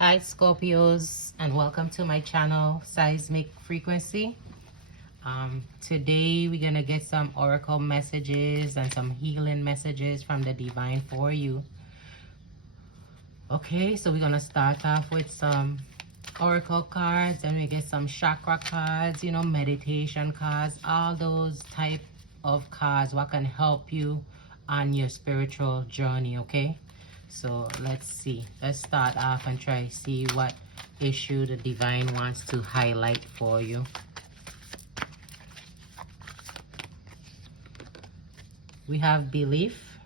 Hi Scorpios, and welcome to my channel Seismic Frequency. Today we're gonna get some oracle messages and some healing messages from the divine for you. Okay, so we're gonna start off with some oracle cards, and we get some chakra cards, you know, meditation cards, all those type of cards what can help you on your spiritual journey. Okay, so let's see, let's start off and try to see what issue the divine wants to highlight for you. We have belief.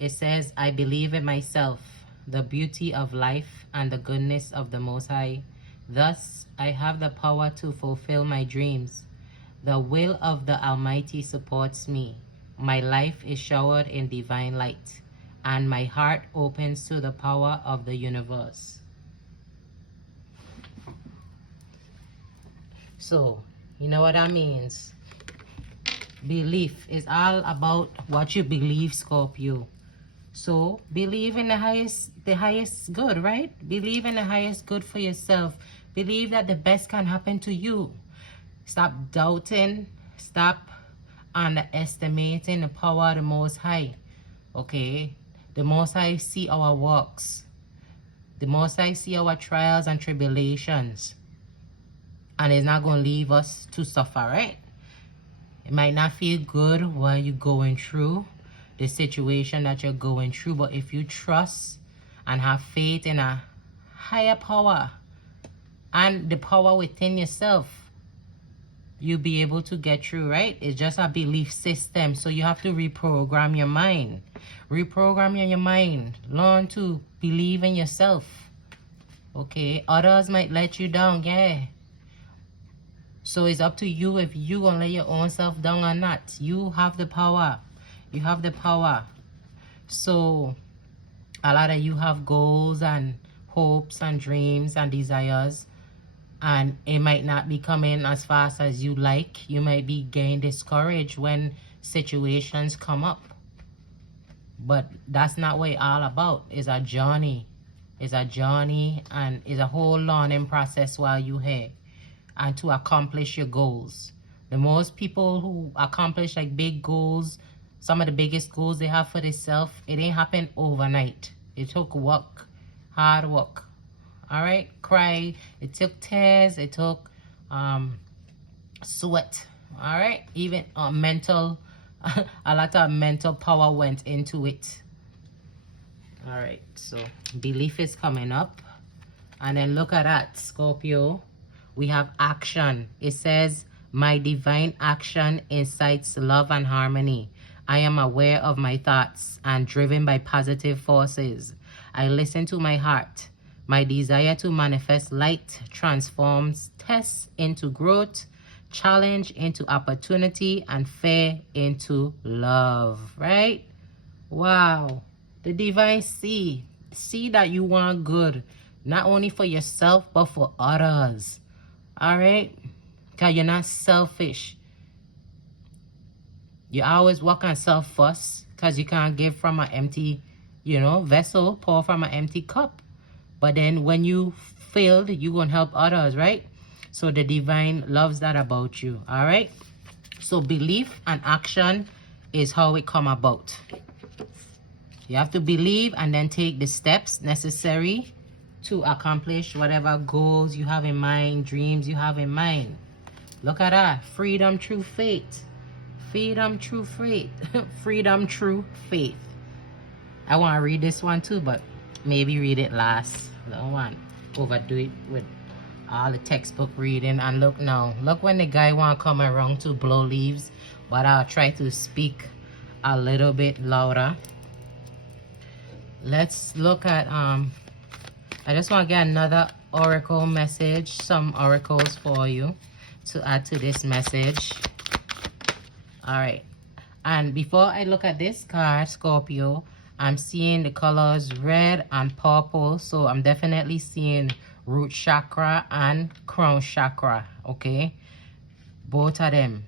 It says, I believe in myself, the beauty of life, and the goodness of the Most High. Thus, I have the power to fulfill my dreams. The will of the Almighty supports me. My life is showered in divine light, and my heart opens to the power of the universe. So, you know what that means? Belief is all about what you believe, Scorpio. So believe in the highest good, right? Believe in the highest good for yourself. Believe that the best can happen to you. Stop doubting. Stop underestimating the power of the Most High. Okay? The Most High see our works. The Most High see our trials and tribulations. And it's not going to leave us to suffer, right? It might not feel good while you're going through the situation that you're going through, but if you trust and have faith in a higher power and the power within yourself, you'll be able to get through, right? It's just a belief system, so you have to reprogram your mind. Reprogram your mind. Learn to believe in yourself. Okay? Others might let you down, yeah. So it's up to you if you gonna let your own self down or not. You have the power. You have the power. So a lot of you have goals and hopes and dreams and desires, and it might not be coming as fast as you like. You might be getting discouraged when situations come up. But that's not what it's all about. It's a journey. It's a journey, and it's a whole learning process while you're here and to accomplish your goals. The most people who accomplish like big goals, some of the biggest goals they have for themselves, it ain't happen overnight. It took work, hard work. All right, cry. It took tears. It took sweat. All right, even mental, a lot of mental power went into it. All right, so belief is coming up, and then look at that, Scorpio. We have action. It says, my divine action incites love and harmony. I am aware of my thoughts and driven by positive forces. I listen to my heart. My desire to manifest light transforms tests into growth, challenge into opportunity, and fear into love, right? Wow. The divine see that you want good, not only for yourself, but for others. All right? Because you're not selfish. You always work on self first, because you can't give from an empty, vessel, pour from an empty cup. But then when you failed, you're going to help others, right? So the divine loves that about you. All right? So belief and action is how it come about. You have to believe and then take the steps necessary to accomplish whatever goals you have in mind, dreams you have in mind. Look at that. Freedom, true faith. Freedom, true faith. Freedom, true faith. I want to read this one too, but maybe read it last. I don't want to overdo it with all the textbook reading. And look now. Look when the guy want to come around to blow leaves, but I'll try to speak a little bit louder. Let's look at I just want to get another oracle message, some oracles for you to add to this message. All right. And before I look at this card, Scorpio, I'm seeing the colors red and purple. So I'm definitely seeing root chakra and crown chakra. Okay. Both of them.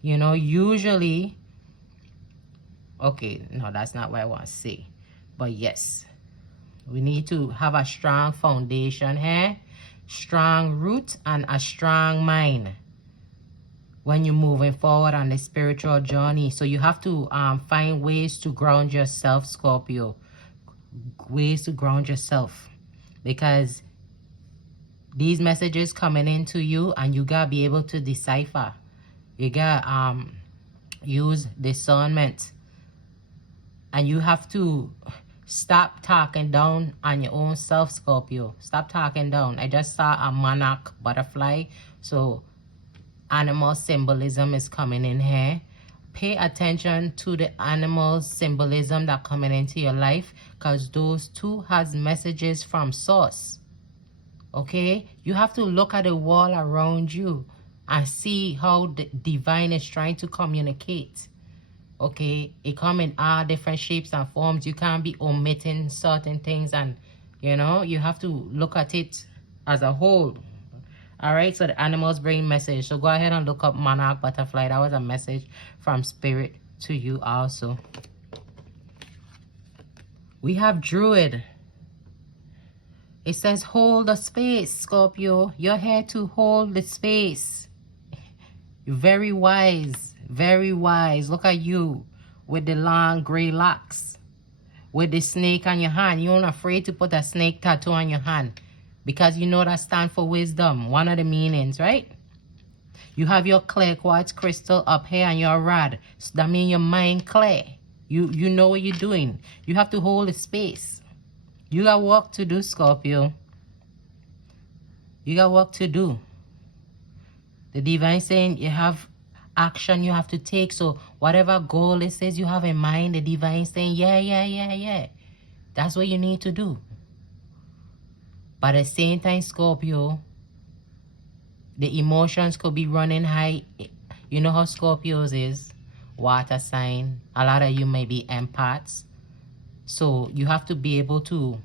Usually, okay, no, that's not what I want to say. But yes. We need to have a strong foundation here, strong root, and a strong mind when you're moving forward on the spiritual journey. So you have to find ways to ground yourself, Scorpio. Ways to ground yourself. Because these messages coming into you, and you gotta be able to decipher. You gotta use discernment. And you have to stop talking down on your own self, Scorpio. Stop talking down. I just saw a monarch butterfly. So animal symbolism is coming in here. Pay attention to the animal symbolism that coming into your life, because those two has messages from source. Okay? You have to look at the wall around you and see how the divine is trying to communicate. Okay, it come in all different shapes and forms. You can't be omitting certain things, and you know, you have to look at it as a whole. All right, so the animals bring message. So go ahead and look up monarch butterfly. That was a message from spirit to you also. We have druid. It says hold the space, Scorpio. You're here to hold the space. You're very wise. Very wise. Look at you with the long gray locks, with the snake on your hand. You're not afraid to put a snake tattoo on your hand because you know that stands for wisdom. One of the meanings, right? You have your clear quartz crystal up here and your rod. So that means your mind clear. You know what you're doing. You have to hold the space. You got work to do, Scorpio. You got work to do. The divine saying you have action you have to take. So whatever goal it says you have in mind, the divine saying yeah, that's what you need to do. But at the same time, Scorpio, the emotions could be running high. You know how Scorpios is, water sign. A lot of you may be empaths, so you have to be able to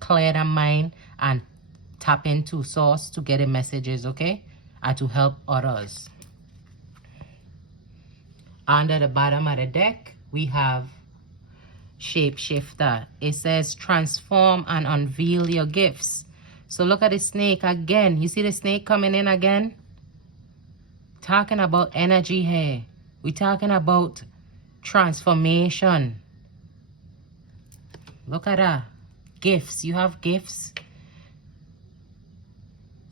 clear the mind and tap into source to get the messages, okay, and to help others. Under the bottom of the deck, we have shapeshifter. It says transform and unveil your gifts. So look at the snake again. You see the snake coming in again? Talking about energy here. We're talking about transformation. Look at that. Gifts. You have gifts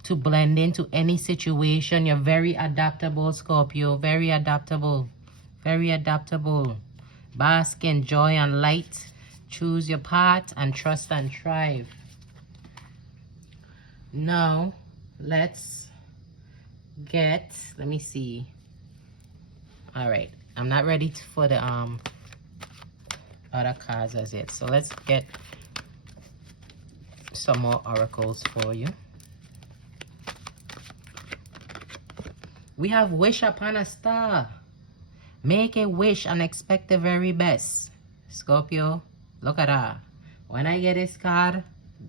to blend into any situation. You're very adaptable, Scorpio. Very adaptable. Very adaptable. Bask in joy and light. Choose your path and trust and thrive. Now, let's get, let me see. All right. I'm not ready for the other cards as yet. So let's get some more oracles for you. We have wish upon a star. Make a wish and expect the very best. Scorpio, look at that. When I get this card,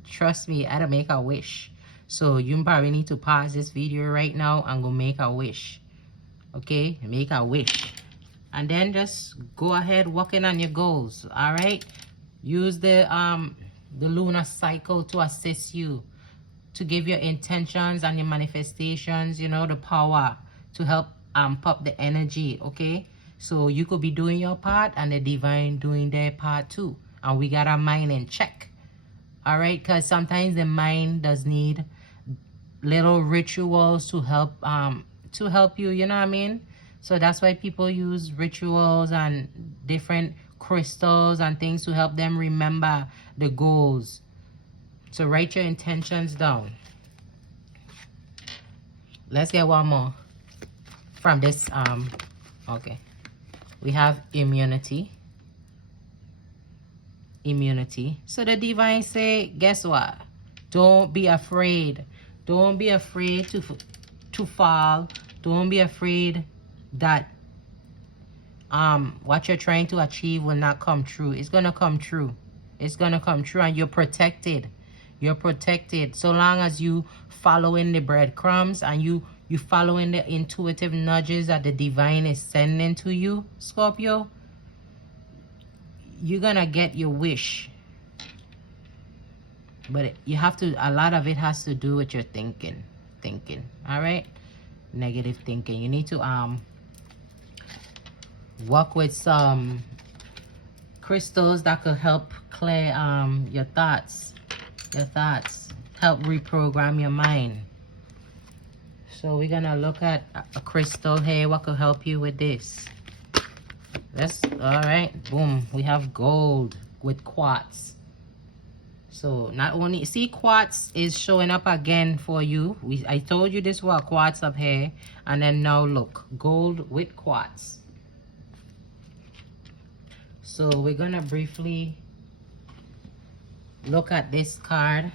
trust me, I had to make a wish. So you probably need to pause this video right now and go make a wish. Okay, make a wish. And then just go ahead working on your goals. All right, use the lunar cycle to assist you, to give your intentions and your manifestations, you know, the power to help pop the energy. Okay, so you could be doing your part and the divine doing their part too, and we got our mind in check. All right, because sometimes the mind does need little rituals to help you, you know what I mean? So that's why people use rituals and different crystals and things to help them remember the goals. So write your intentions down. Let's get one more from this. Okay, we have immunity. So the divine say, guess what? Don't be afraid. Don't be afraid to fall. Don't be afraid that what you're trying to achieve will not come true. It's gonna come true. It's gonna come true, and you're protected. You're protected so long as you following the breadcrumbs and you following the intuitive nudges that the divine is sending to you, Scorpio. You're gonna get your wish. But you have to, a lot of it has to do with your thinking. All right? Negative thinking. You need to work with some crystals that could help clear your thoughts. Help reprogram your mind. So we're gonna look at a crystal here. What could help you with this? All right. Boom. We have gold with quartz. So not only, see, quartz is showing up again for you. I told you this was quartz up here, and then now look, gold with quartz. So we're gonna briefly look at this card.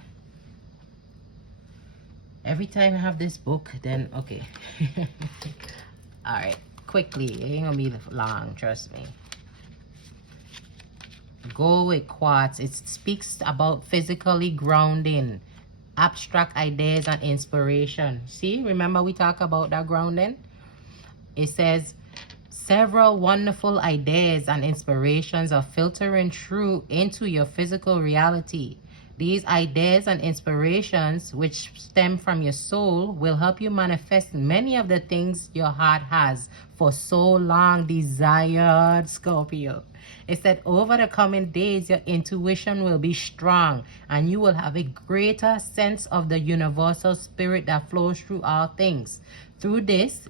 Every time I have this book, then okay. All right, quickly. It ain't gonna be long, trust me. Go with quartz. It speaks about physically grounding, abstract ideas and inspiration. See, remember we talked about that grounding? It says several wonderful ideas and inspirations are filtering through into your physical reality. These ideas and inspirations, which stem from your soul, will help you manifest many of the things your heart has for so long desired, Scorpio. It said over the coming days, your intuition will be strong and you will have a greater sense of the universal spirit that flows through all things. Through this,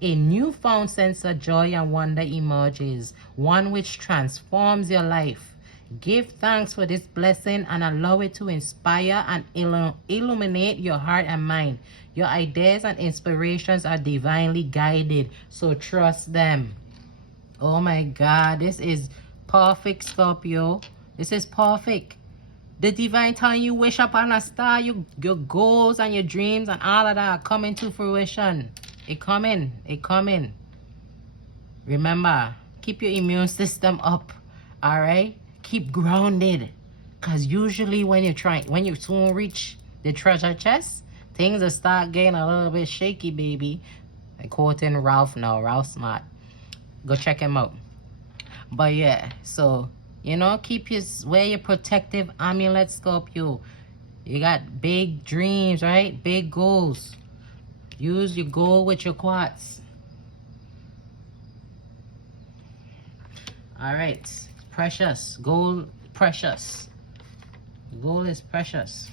a newfound sense of joy and wonder emerges, one which transforms your life. Give thanks for this blessing and allow it to inspire and illuminate your heart and mind. Your ideas and inspirations are divinely guided, so trust them. Oh my God, this is perfect, Scorpio. This is perfect. The divine telling you wish upon a star, your goals and your dreams and all of that are coming to fruition. It coming. Remember, keep your immune system up. All right? Keep grounded. Because usually when you soon reach the treasure chest, things will start getting a little bit shaky, baby. I'm quoting Ralph now, Ralph Smart. Go check him out. But yeah, so, you know, wear your protective amulet, Scorpio. You got big dreams, right? Big goals. Use your gold with your quartz. All right. Precious. Gold, precious. Gold is precious.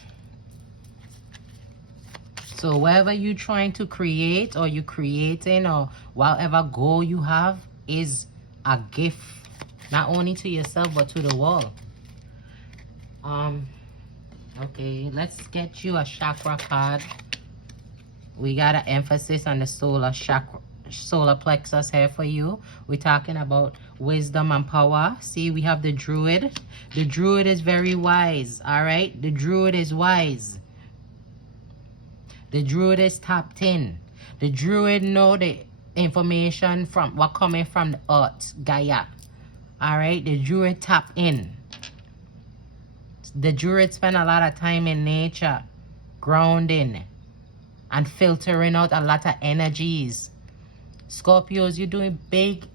So whatever you're trying to create or you're creating or whatever goal you have is a gift. Not only to yourself but to the world. Okay, let's get you a chakra card. We got an emphasis on the solar chakra, solar plexus here for you. We're talking about wisdom and power. See, we have the druid. The druid is very wise, all right? The druid is wise. The druid is tapped in. The druid know the information from what coming from the earth, Gaia. All right, the druid tap in. The druid spend a lot of time in nature, grounding and filtering out a lot of energies. Scorpios, you're doing big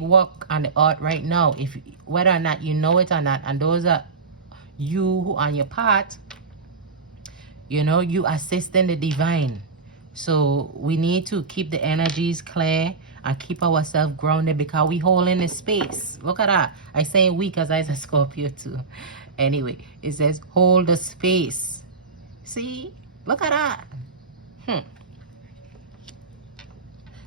work on the earth right now. If whether or not you know it or not, and those are you who on your part, you know, you assisting the divine. So we need to keep the energies clear and keep ourselves grounded because we holding the space. Look at that. I say we because I said Scorpio too. Anyway, it says hold the space. See? Look at that.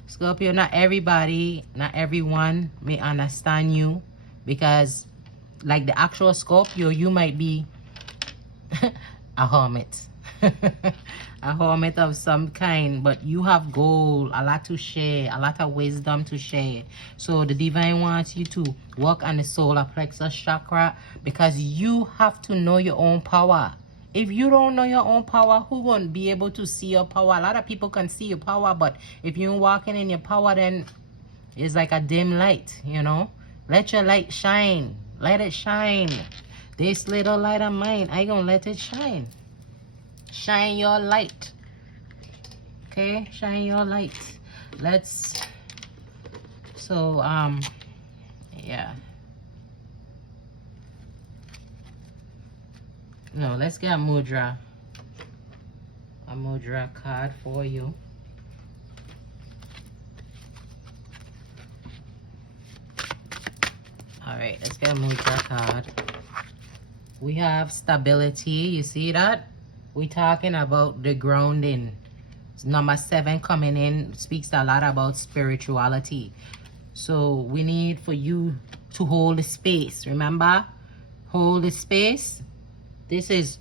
Scorpio, not everybody, not everyone may understand you because like the actual Scorpio, you might be a hermit. A hermit of some kind, but you have gold, a lot to share, a lot of wisdom to share. So the divine wants you to work on the solar plexus chakra because you have to know your own power. If you don't know your own power, who won't be able to see your power? A lot of people can see your power, but if you're walking in your power, then it's like a dim light, you know? Let your light shine. Let it shine. This little light of mine, I gonna let it shine. Shine your light. Okay? Shine your light. Yeah. No, let's get a mudra card for you. All right, let's get a mudra card. We have stability. You see that? We're talking about the grounding. Number 7 coming in speaks a lot about spirituality. So we need for you to hold the space. Remember? Hold the space. This is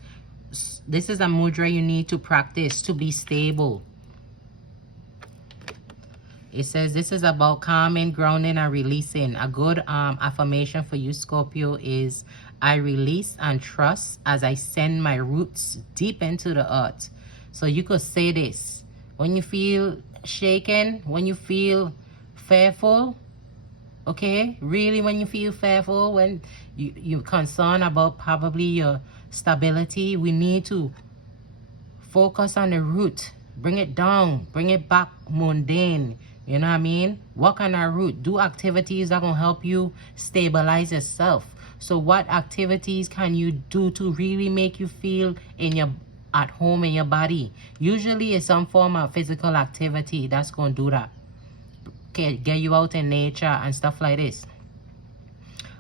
a mudra you need to practice to be stable. It says this is about calming, grounding, and releasing. A good affirmation for you, Scorpio, is I release and trust as I send my roots deep into the earth. So you could say this when you feel shaken, when you feel fearful, okay? Really, when you feel fearful, when you're concerned about probably your stability, we need to focus on the root. Bring it down. Bring it back mundane. You know what I mean? Work on our root. Do activities that gonna help you stabilize yourself. So what activities can you do to really make you feel at home in your body? Usually it's some form of physical activity that's gonna do that. Okay, get you out in nature and stuff like this.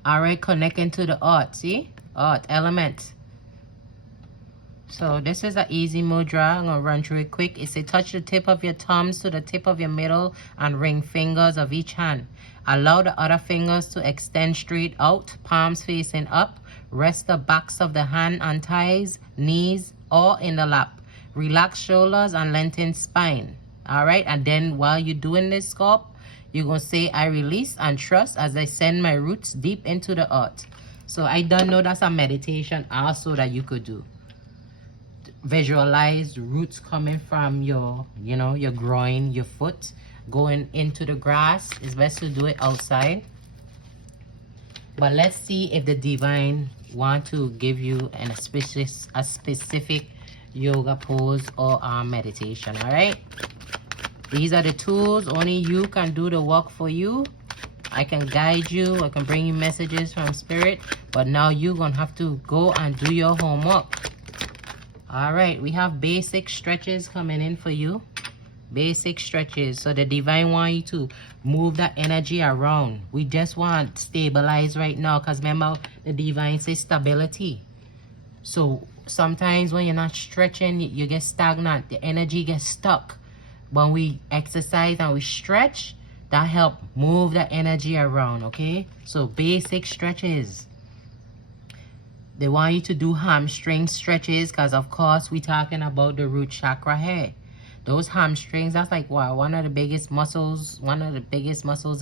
Alright, connecting to the earth. See? Earth, element. So this is an easy mudra. I'm going to run through it quick. It says touch the tip of your thumbs to the tip of your middle and ring fingers of each hand. Allow the other fingers to extend straight out, palms facing up. Rest the backs of the hand on thighs, knees, or in the lap. Relax shoulders and lengthen spine. Alright, and then while you're doing this, Scorp, you're going to say, I release and trust as I send my roots deep into the earth. So I don't know that's a meditation also that you could do. Visualize roots coming from your groin, your foot, going into the grass. It's best to do it outside. But let's see if the divine want to give you a specific yoga pose or meditation. All right, these are the tools. Only you can do the work for you. I can guide you, I can bring you messages from spirit, but now you're gonna have to go and do your homework. All right, we have basic stretches coming in for you. Basic stretches. So the divine want you to move that energy around. We just want stabilize right now, because remember the divine says stability. So sometimes when you're not stretching, you get stagnant. The energy gets stuck. When we exercise and we stretch, that help move the energy around, okay? So basic stretches. They want you to do hamstring stretches because, of course, we're talking about the root chakra here. Those hamstrings, that's like one of the biggest muscles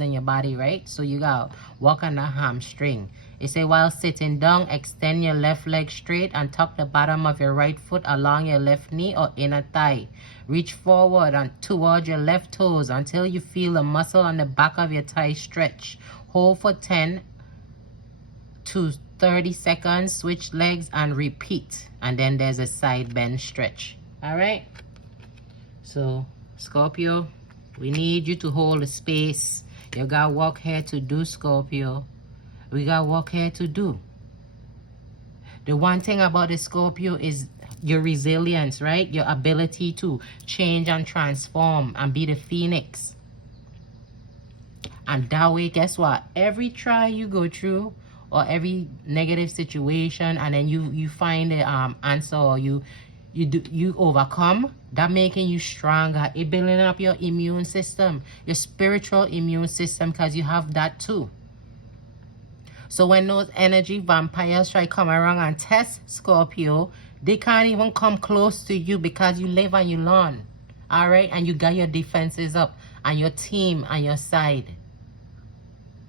in your body, right? So you got to work on that hamstring. It say while sitting down, extend your left leg straight and tuck the bottom of your right foot along your left knee or inner thigh. Reach forward and toward your left toes until you feel the muscle on the back of your thigh stretch. Hold for 10 to 30 seconds, switch legs and repeat. And then there's a side bend stretch. All right. So Scorpio, we need you to hold the space. You got work here to do, Scorpio. We got work here to do. The one thing about the Scorpio is your resilience, right? Your ability to change and transform and be the phoenix. And that way, guess what? Every trial you go through or every negative situation, and then you find the answer, or you overcome, that making you stronger. It building up your immune system, your spiritual immune system, because you have that too. So when those energy vampires try to come around and test Scorpio, they can't even come close to you because you live and you learn. All right, and you got your defenses up and your team on your side.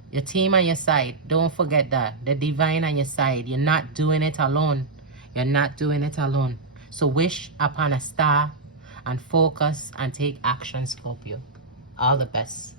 Your team on your side. Don't forget that. The divine on your side. You're not doing it alone. You're not doing it alone. So wish upon a star and focus and take action, Scorpio. All the best.